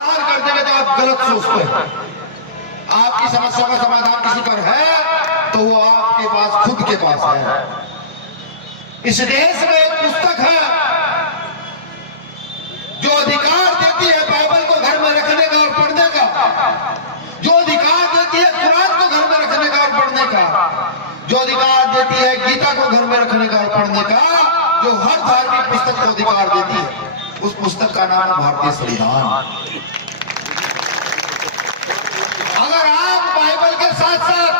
कर देंगे तो आप गलत सोचते हैं। आपकी समस्या का समाधान किसी पर है तो वो आपके पास खुद के पास है। इस देश में एक पुस्तक है जो अधिकार देती है बाइबल को घर में रखने का और पढ़ने का, जो अधिकार देती है कुरान को घर में रखने का और पढ़ने का, जो अधिकार देती है गीता को घर में रखने का और पढ़ने का, जो हर धार्मिक पुस्तक को अधिकार देती है, उस पुस्तक का नाम है भारतीय संविधान। अगर आप बाइबल के साथ साथ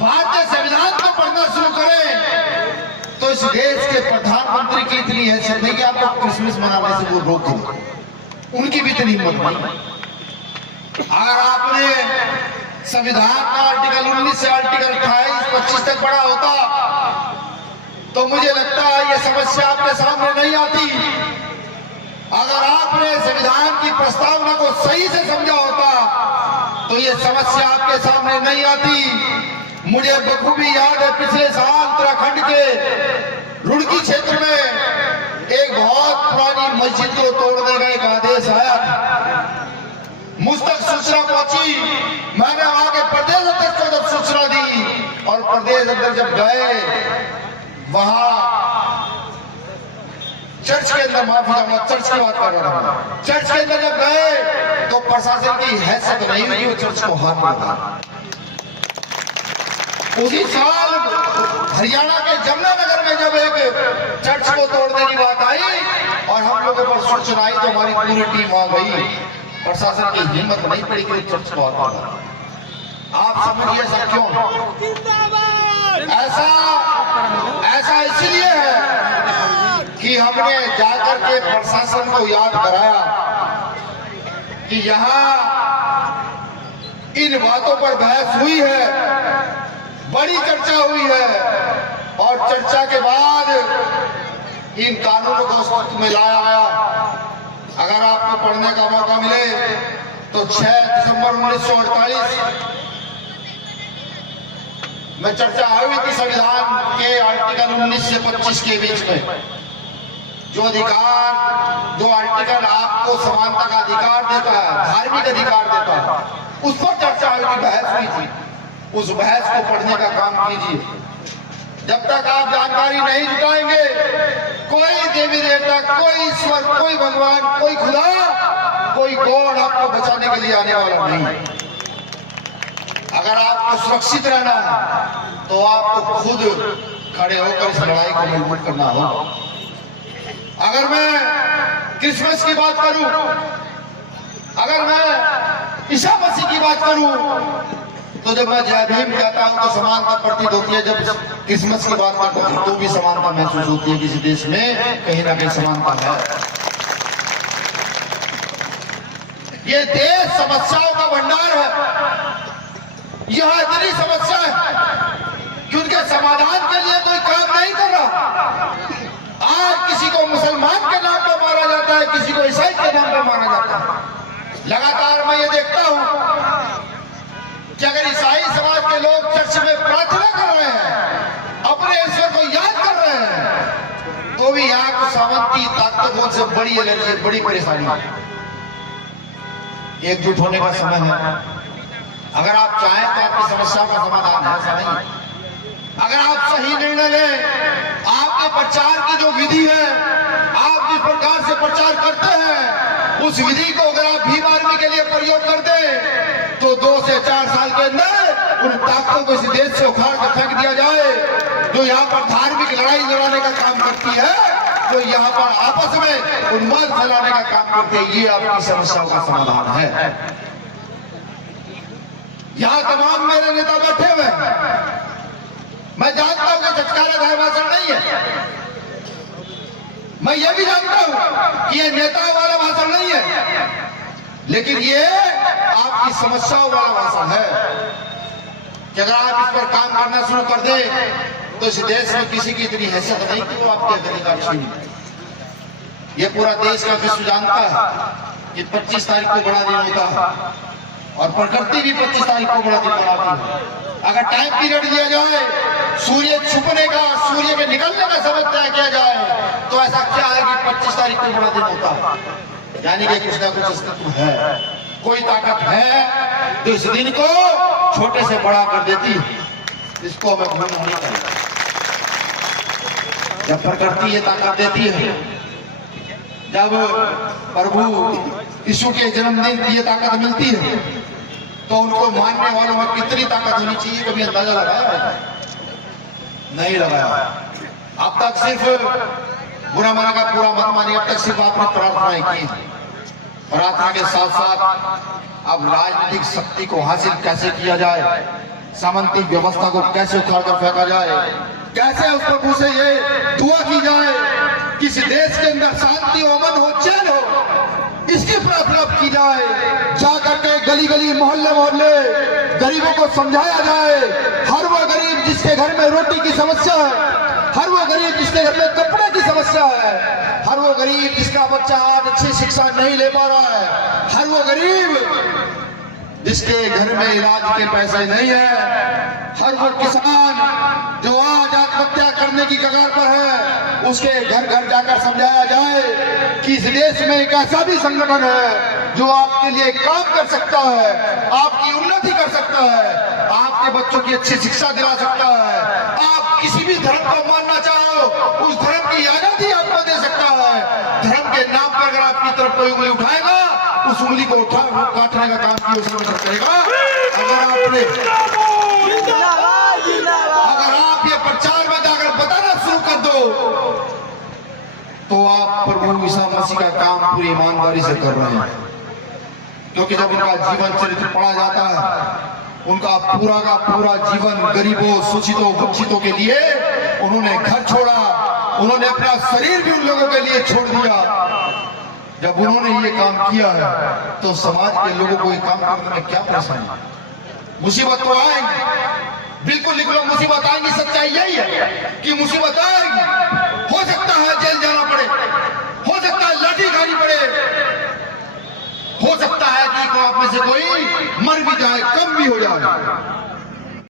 भारतीय संविधान को पढ़ना शुरू करें तो इस देश के प्रधानमंत्री की इतनी हैसियत नहीं कि आपको क्रिसमस मनाने से वो रोक दें, उनकी भी इतनी हिम्मत नहीं। अगर आपने संविधान का आर्टिकल 19 से आर्टिकल 28-25 तक पढ़ा होता तो मुझे लगता है ये समस्या आपके सामने नहीं आती। अगर आपने संविधान की प्रस्तावना को सही से समझा होता तो ये समस्या आपके सामने नहीं आती। मुझे बखूबी याद है पिछले साल उत्तराखंड के रुड़की क्षेत्र में एक बहुत पुरानी मस्जिद को तोड़ने का एक आदेश आया था। मुझ तक सूचना पहुंची, मैंने वहां के प्रदेश अध्यक्ष को जब सूचना दी और प्रदेश अध्यक्ष जब गए वहां चर्च के अंदर, माफी चाहूंगा चर्च की बात कर रहा हूं, चर्च के अंदर जब गए तो प्रशासन की हैसियत नहीं हुई वो चर्च को हाथ लगा। उसी साल हरियाणा के जमुनानगर में जब एक चर्च को तोड़ने की बात आई और हम लोगों पर सूचना आई तो हमारी पूरी टीम आ गई। प्रशासन की हिम्मत नहीं पड़ी कि चर्च को हाथ लगा। आप समझिए ऐसा क्यों? ऐसा इसलिए है कि हमने जाकर के प्रशासन को याद कराया कि यहाँ इन बातों पर बहस हुई है, बड़ी चर्चा हुई है और चर्चा के बाद इन कानूनों को अस्तित्व में लाया गया। अगर आपको पढ़ने का मौका मिले तो 6 दिसंबर 1948 में चर्चा हुई थी संविधान के आर्टिकल 19 से 25 के बीच में। जो आर्टिकल आपको समानता का अधिकार देता है, धार्मिक अधिकार देता है, उस पर चर्चा हुई थी, बहस हुई थी। उस बहस को पढ़ने का काम कीजिए। जब तक आप जानकारी नहीं जुटाएंगे, कोई देवी देवता, कोई ईश्वर, कोई भगवान, कोई खुदा, कोई गॉड आपको बचाने के लिए आने वाला नहीं। अगर आपको सुरक्षित रहना है तो आपको खुद खड़े होकर इस लड़ाई को मजबूत करना होगा। अगर मैं क्रिसमस की बात करूं, अगर मैं ईसा मसीह की बात करूं, तो जब मैं जय भीम कहता हूं तो समानता प्रतीत होती है। जब क्रिसमस की बात करता हूं तो भी समानता महसूस होती है। किसी देश में कहीं ना कहीं समानता है। ये देश समस्याओं का भंडार है। यह इतनी समस्या है कि उनके समाधान के लिए कोई काम नहीं कर रहा। आज किसी को मुसलमान के नाम पर मारा जाता है, किसी को ईसाई के नाम पर मारा जाता है। लगातार मैं ये देखता हूं कि अगर ईसाई समाज के लोग चर्च में प्रार्थना कर रहे हैं, अपने ईश्वर को याद कर रहे हैं, तो भी यहाँ को सामंती ताकतों से बड़ी एलर्जी, बड़ी परेशानी है। एकजुट होने का समय है। अगर आप चाहें तो आपकी समस्याओं का समाधान है, ऐसा नहीं। अगर आप सही निर्णय लें, आपके प्रचार की जो विधि है, आप जिस प्रकार से प्रचार करते हैं, उस विधि को अगर आप भीम आर्मी के लिए प्रयोग करते तो 2 से 4 साल के अंदर उन ताकतों को इस देश से उखाड़ कर फेंक दिया जाए जो यहाँ पर धार्मिक लड़ाई लड़ाने का काम करती है, जो यहाँ पर आपस में उन्माद फैलाने का काम करती है। ये आपकी समस्याओं का समाधान है। यहाँ तमाम मेरे नेता बैठे हुए हैं। मैं जानता हूं कि चटकारा भाषण नहीं है। मैं ये भी जानता हूं कि ये नेताओं वाला भाषण नहीं है, लेकिन ये आपकी समस्याओं वाला भाषण है कि अगर आप इस पर काम करना शुरू कर दें तो इस देश में किसी की इतनी हैसियत नहीं कि वो आपके अधिकार छीन ले। ये पूरा देश का विश्व जानता है कि 25 तारीख को बड़ा दिन होता है और प्रकृति भी 25 तारीख को बड़ा दिन मनाती है। अगर टाइम पीरियड दिया जाए, सूर्य छुपने का, सूर्य के निकलने का समय तय किया जाए, तो ऐसा क्या है कि 25 तारीख को बड़ा दिन होता है। यानी कि कुछ ना कुछ अस्तित्व है, कोई ताकत है तो इस दिन को छोटे से बड़ा कर देती है। इसको हमें भूलना नहीं चाहिए। जब प्रकृति ये ताकत देती है, जब प्रभु यीशु के जन्मदिन की ये ताकत मिलती है, तो उनको मानने वालों में कितनी ताकत होनी चाहिए, कभी अंदाजा लगाया नहीं लगाया। अब तक सिर्फ बुरा माना का पूरा मत मानिए, अब तक सिर्फ आपने प्रार्थनाएं की। प्रार्थना के साथ साथ अब राजनीतिक शक्ति को हासिल कैसे किया जाए, सामंती व्यवस्था को कैसे उखाड़ कर फेंका जाए, कैसे उस प्रभु से ये दुआ की जाए कि इस देश के अंदर शांति हो, अमन हो, चैन हो, इसकी प्रार्थना की जाए। जाकर के गली गली मोहल्ले मोहल्ले गरीबों को समझाया जाए। हर वो गरीब जिसके घर में रोटी की समस्या है, हर वो गरीब जिसके घर में कपड़े की समस्या है, हर वो गरीब जिसका बच्चा आज अच्छी शिक्षा नहीं ले पा रहा है, हर वो गरीब जिसके घर में इलाज के पैसे नहीं है, हर वो किसान जो आज आत्महत्या करने की कगार पर है, उसके घर घर जाकर समझाया जाए कि इस देश में एक ऐसा भी संगठन है जो आपके लिए काम कर सकता है, आपकी उन्नति कर सकता है, आपके बच्चों की अच्छी शिक्षा दिला सकता है। आप किसी भी धर्म को मानना चाहो, उस धर्म की आजादी आपको दे सकता है। धर्म के नाम पर अगर आपकी तरफ कोई उंगली उठाएगा, उस उंगली को काटने का काम की उसमें करेगा। अगर आप ये प्रचार में जाकर बताना शुरू कर दो, तो आप प्रभु ईसा मसीह का काम पूरी ईमानदारी से कर रहे हैं। क्योंकि जब उनका जीवन चरित्र पढ़ा जाता है, उनका पूरा का पूरा जीवन गरीबों, शोषितों, वंचितों के लिए उन्होंने घर छोड़ा, उन्होंने अपना शरीर भी उन लोगों के लिए छोड़ दिया। जब उन्होंने ये काम किया है, तो समाज के लोगों को ये काम करने में क्या परेशानी? मुसीबत तो आएगी, बिल्कुल लिख लो, मुसीबत आएगी। सच्चाई यही है कि मुसीबत आएगी। हो सकता है जेल जाना पड़े, हो सकता है लाठी खानी पड़े, हो सकता है कि आप में से कोई मर भी जाए, कम भी हो जाए,